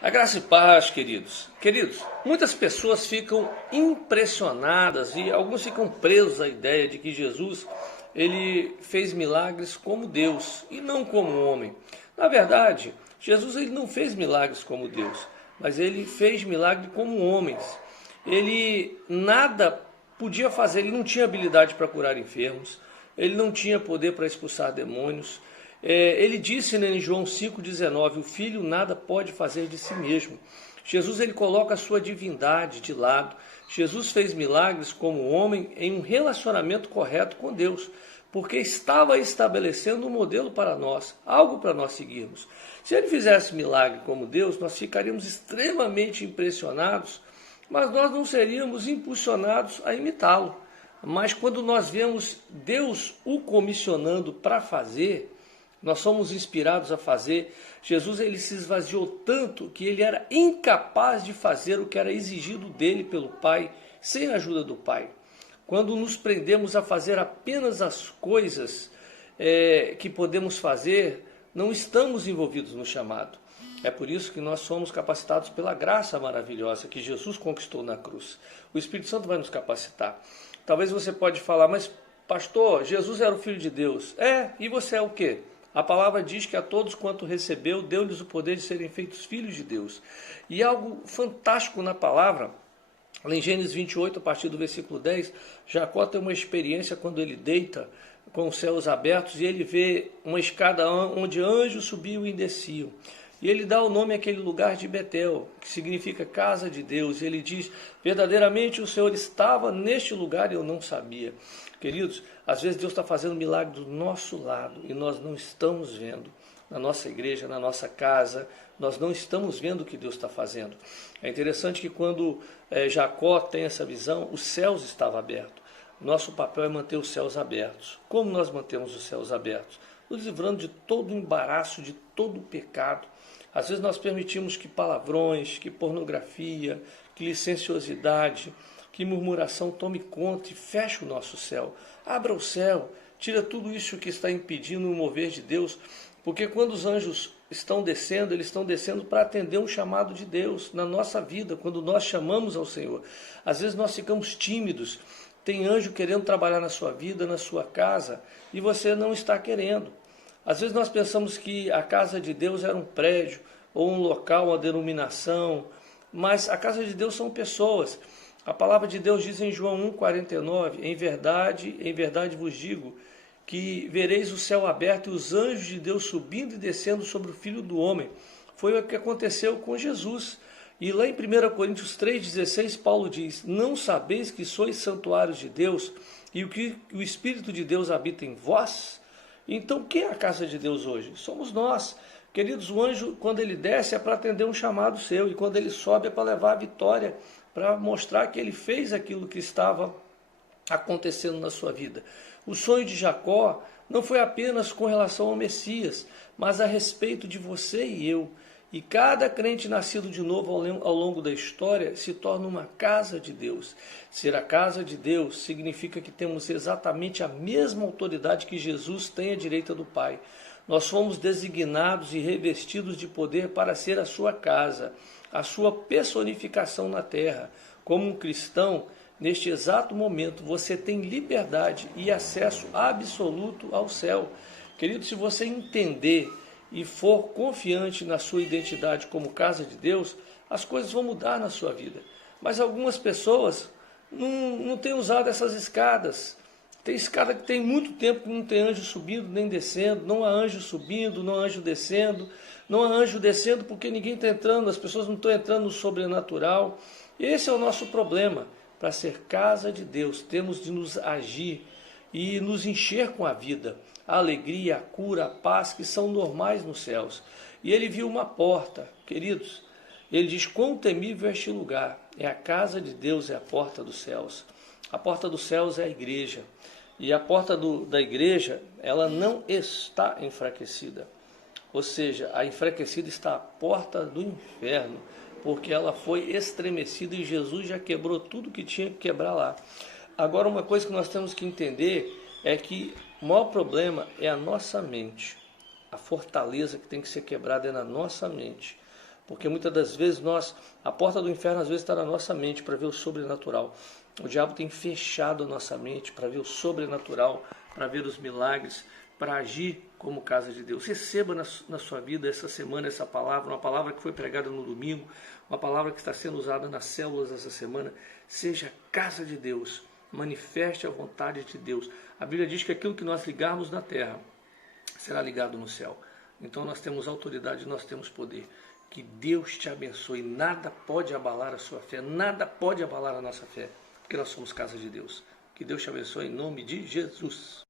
A graça e paz, queridos. Queridos, muitas pessoas ficam impressionadas e alguns ficam presos à ideia de que Jesus, ele fez milagres como Deus e não como homem. Na verdade, Jesus ele não fez milagres como Deus, mas ele fez milagre como homens. Ele nada podia fazer, ele não tinha habilidade para curar enfermos, ele não tinha poder para expulsar demônios. Ele disse, né, em João 5,19, o filho nada pode fazer de si mesmo. Jesus ele coloca a sua divindade de lado. Jesus fez milagres como homem em um relacionamento correto com Deus, porque estava estabelecendo um modelo para nós, algo para nós seguirmos. Se ele fizesse milagre como Deus, nós ficaríamos extremamente impressionados, mas nós não seríamos impulsionados a imitá-lo. Mas quando nós vemos Deus o comissionando para fazer, nós somos inspirados a fazer. Jesus ele se esvaziou tanto que ele era incapaz de fazer o que era exigido dele pelo Pai, sem a ajuda do Pai. Quando nos prendemos a fazer apenas as coisas que podemos fazer, não estamos envolvidos no chamado. É por isso que nós somos capacitados pela graça maravilhosa que Jesus conquistou na cruz. O Espírito Santo vai nos capacitar. Talvez você pode falar, mas pastor, Jesus era o Filho de Deus. E você é o quê? A palavra diz que a todos quanto recebeu, deu-lhes o poder de serem feitos filhos de Deus. E algo fantástico na palavra, em Gênesis 28, a partir do versículo 10, Jacó tem uma experiência quando ele deita com os céus abertos e ele vê uma escada onde anjos subiam e desciam. E ele dá o nome àquele lugar de Betel, que significa casa de Deus. E ele diz, verdadeiramente o Senhor estava neste lugar e eu não sabia. Queridos, às vezes Deus está fazendo milagre do nosso lado e nós não estamos vendo. Na nossa igreja, na nossa casa, nós não estamos vendo o que Deus está fazendo. É interessante que quando Jacó tem essa visão, os céus estavam abertos. Nosso papel é manter os céus abertos. Como nós mantemos os céus abertos? Nos livrando de todo o embaraço, de todo o pecado. Às vezes nós permitimos que palavrões, que pornografia, que licenciosidade, que murmuração tome conta e feche o nosso céu. Abra o céu, tira tudo isso que está impedindo o mover de Deus, porque quando os anjos estão descendo, eles estão descendo para atender um chamado de Deus na nossa vida, quando nós chamamos ao Senhor. Às vezes nós ficamos tímidos, tem anjo querendo trabalhar na sua vida, na sua casa, e você não está querendo. Às vezes nós pensamos que a casa de Deus era um prédio, ou um local, uma denominação, mas a casa de Deus são pessoas. A palavra de Deus diz em João 1,49, em verdade vos digo, que vereis o céu aberto e os anjos de Deus subindo e descendo sobre o Filho do Homem. Foi o que aconteceu com Jesus. E lá em 1 Coríntios 3,16, Paulo diz, não sabeis que sois santuários de Deus e que o Espírito de Deus habita em vós? Então, quem é a casa de Deus hoje? Somos nós. Queridos, o anjo, quando ele desce, é para atender um chamado seu, e quando ele sobe, é para levar a vitória, para mostrar que ele fez aquilo que estava acontecendo na sua vida. O sonho de Jacó não foi apenas com relação ao Messias, mas a respeito de você e eu. E cada crente nascido de novo ao longo da história se torna uma casa de Deus. Ser a casa de Deus significa que temos exatamente a mesma autoridade que Jesus tem à direita do Pai. Nós fomos designados e revestidos de poder para ser a sua casa, a sua personificação na terra. Como um cristão, neste exato momento, você tem liberdade e acesso absoluto ao céu. Querido, se você entender e for confiante na sua identidade como casa de Deus, as coisas vão mudar na sua vida. Mas algumas pessoas não têm usado essas escadas. Tem escada que tem muito tempo que não tem anjo subindo nem descendo, não há anjo subindo, não há anjo descendo, não há anjo descendo porque ninguém está entrando, as pessoas não estão entrando no sobrenatural. Esse é o nosso problema. Para ser casa de Deus, temos de nos agir e nos encher com a vida, a alegria, a cura, a paz que são normais nos céus. E ele viu uma porta, queridos, ele diz, quão temível é este lugar, é a casa de Deus, é a porta dos céus. A porta dos céus é a igreja, e a porta da igreja, ela não está enfraquecida, ou seja, a enfraquecida está à porta do inferno, porque ela foi estremecida e Jesus já quebrou tudo que tinha que quebrar lá. Agora, uma coisa que nós temos que entender é que o maior problema é a nossa mente. A fortaleza que tem que ser quebrada é na nossa mente. Porque muitas das vezes a porta do inferno às vezes está na nossa mente para ver o sobrenatural. O diabo tem fechado a nossa mente para ver o sobrenatural, para ver os milagres, para agir como casa de Deus. Receba na sua vida essa semana essa palavra, uma palavra que foi pregada no domingo, uma palavra que está sendo usada nas células essa semana. Seja casa de Deus, manifeste a vontade de Deus. A Bíblia diz que aquilo que nós ligarmos na terra será ligado no céu. Então nós temos autoridade, nós temos poder. Que Deus te abençoe. Nada pode abalar a sua fé, nada pode abalar a nossa fé, porque nós somos casa de Deus. Que Deus te abençoe em nome de Jesus.